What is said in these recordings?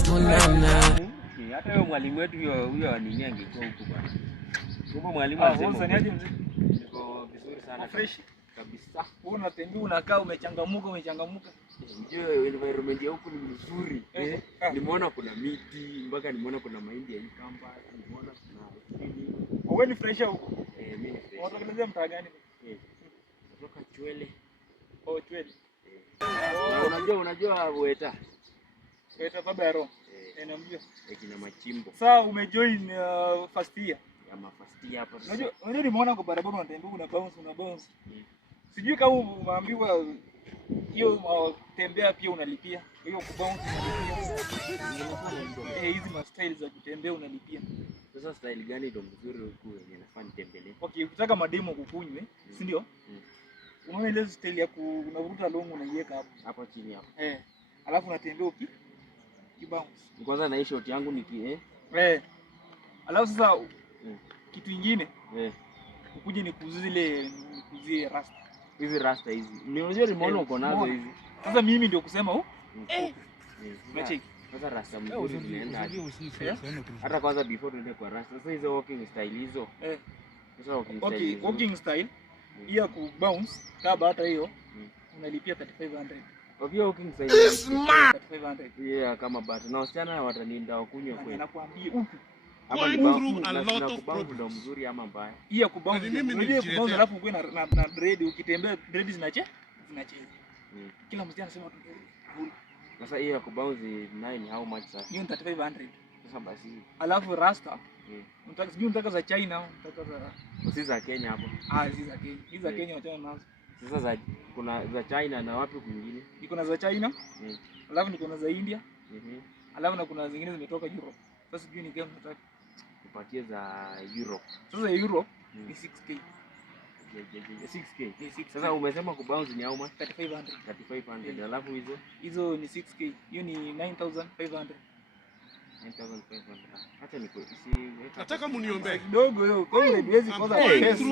punana. Hata wewe mwalimu wetu huyo nini angekuwa huko bwana. Kumbe mwalimu anasema niko vizuri sana fresh kabisa. Wewe unatembea unakaa umechangamuka. Unajua environment ya huku ni mzuri. Nimeona kuna miti, mpaka nimeona kuna mahindi ya kamba, nimeona kuna nini. Wewe ni fresh huko? Mimi ni fresh. Unatokelezea mtaa gani? Kutoka Chwele. Chwele. Unajua Weta baba ya Roho. Namjua. Kina Machimbo. Sasa umejoin first year. Ama first year hapa. Unajua nimeona kwa barabara unatembea una bounce. Sijui kama umeambiwa hiyo tembea pia unalipia. Hiyo kubounce unalipia. Hizi ma styles za kutembea unalipia. Sasa style gani ndio mzuri huku yenye nafaa nitembelee? Okay, ukitaka mademo kukunywe, si ndio? Unaona ile style ya unavuta long unaiweka hapo chini hapo. Alafu unatembea kibounce. Kwanza na hii short yangu Alafu sasa kitu kingine ukuje nikuzie rasta. Hizi rasta hizi. Unajua nimeona uko nazo hizi. Sasa mimi ndio kusema unacheki. Sasa rasta mzuri zinaenda. Hata kwanza before tuende kwa rasta. Sasa hizo walking style hizo. Sasa walking style. Okay, walking style. Hiyo ku bounce kama hata hiyo unalipia 3500. Obvio walking style. 3500. Kama bata. Na wasichana wataninda wakunywa kweli. Nakwambia huku. Hapa ni bounce mzuri ama mbaya. Hiyo ku bounce. Unajua ku bounce alafu uwe na dread ukitembea dread zinacheza. Kila msichana anasema tu. Sasa hiyo ku bounce ni how much sasa? Hiyo 3500. Sasa basi. Alafu rasta. Unataka za China, unataka si za Kenya hapo. Si za Kenya. Hizo za Kenya wachana nazo. Sasa kuna za China na wapi kwingine? Niko na za China. Alafu niko na za India. Alafu na kuna zingine zimetoka Europe. Sasa sijui ni gani nataka kupatie za Europe. Sasa Europe ni 6k. 6k. Sasa umesema kubounce ni how much? 3500. Alafu hizo ni 6k. Hiyo ni 9500. 9500. Acha nataka mniombe kidogo hiyo. Kwa hiyo haiwezi kosa pesa.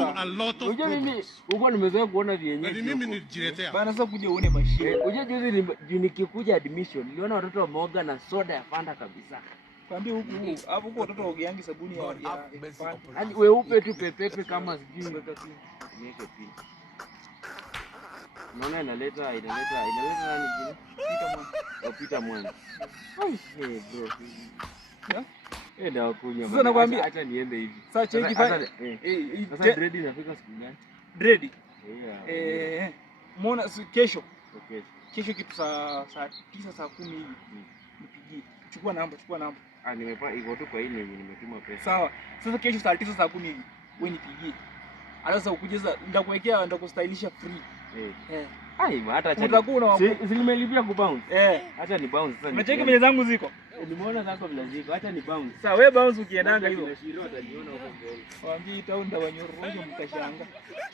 Unajua mimi huko nimezoea kuona vienyeji. Mimi nijiletea. Bana sasa kuja uone mashine. Unajua juzi nikikuja admission niliona watoto wameoga na soda ya Fanta kabisa. Kwambia huko watoto waogeangi sabuni ya yaani weupe tu pepepe kama sijui niweke pili. Unaona inaleta nani jini? Peter Mwana. Bro. Ndio kunywa. Sasa nakwambia acha niende hivi. Sasa cheki fanya. Sasa dread inafika siku gani? Dread. Mbona kesho? Okay. Kesho kitu saa 9 saa 10 hivi. Nipigie. Chukua namba. Nimepata iko tu kwa ile yenye nimetuma pesa. Sawa. Sasa kesho saa 9 saa 10 hivi. Wewe nipigie. Alafu ukujeza nitakuwekea nitakustylisha free. Hata acha. Utakuwa nimelipia ku bounce. Acha ni bounce sasa. Unacheki mwenye zangu ziko. Nimeona zako vile ziko. Acha ni bounce. Sawa wewe bounce ukiendanga hivyo. Shiro atajiona huko mbele. Waambie town ndawanyorosha mkashanga.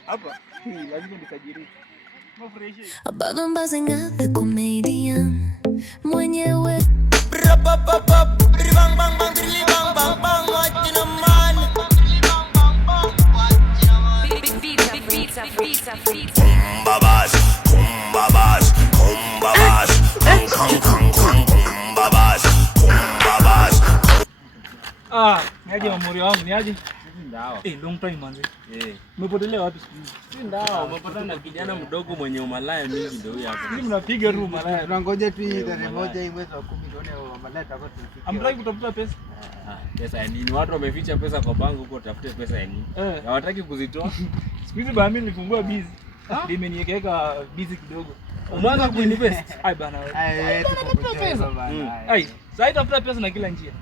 Hapa lazima nitajiri. Bado mbazenga the comedian mwenyewe. Bang bang bang bang bang bang watching a man. Kumbabas niaje mamuri wangu niaje? Ndawa. Long time manzi. Umepotelea wapi siku hizi? Si ndawa, umepatana na kijana mdogo mwenye umalaya mingi ndio huyo hapa. Sisi mnapiga room malaya. Tunangoja tu hii tarehe moja hii mwezi wa 10 tuone malaya tutakuwa tunafikia. Amtaki kutafuta pesa? Pesa ya nini? Watu wameficha pesa kwa banki huko, tafute pesa ya nini? Hawataki kuzitoa. Siku hizi bana mimi nilifungua busy. Nimeniweka busy kidogo. Umeanza kuinvest? Bana wewe. Tuko pesa bana. Sasa tafuta pesa na kila njia.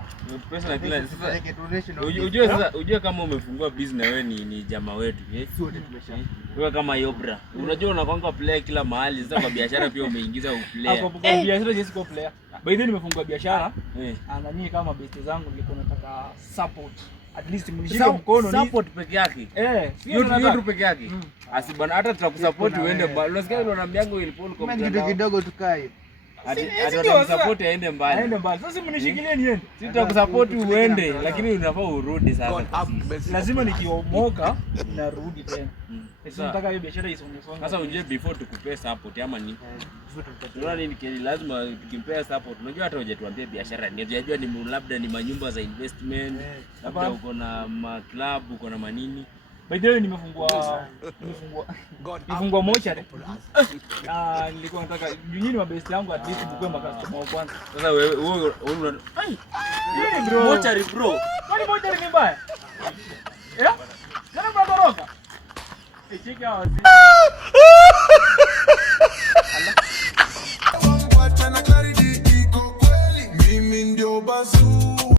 Pesa na kila sasa. Ujue kama umefungua business na wewe ni jamaa wetu, Sote tumesha. Wewe kama Yobra. Unajua unakwanga player kila mahali. Sasa kwa biashara pia umeingiza player. Hapo kwa biashara je siko player. By the way nimefungua biashara. Na mimi kama best zangu nilikuwa nataka support. At least mnishike mkono ni support peke yake. Yote peke yake. Asibana hata tutakusupport uende. Unasikia ile unaambiango ile Paul kwa kidogo tukae. Atakusupport aende mbali. Aende mbali. Sasa mnishikilie niende. Sitakusupport uende, lakini unafaa urudi sasa. Lazima nikiomoka narudi tena. Sasa nataka hiyo biashara isonge. Sasa uje before tukupea support ama ni. Unaona nini Kelly, lazima tukimpea support. Unajua hata hujatuambia biashara ni. Unajua ni labda ni manyumba za investment, labda uko na club, uko na manini. By the way nimefungua mocha. Nilikuwa nataka nyinyi mabest yangu at least mkue customer wa kwanza. Sasa wewe una bro. Mochari bro. Kwani mochari ni mbaya? Kana mnatoroka? Chika wazi.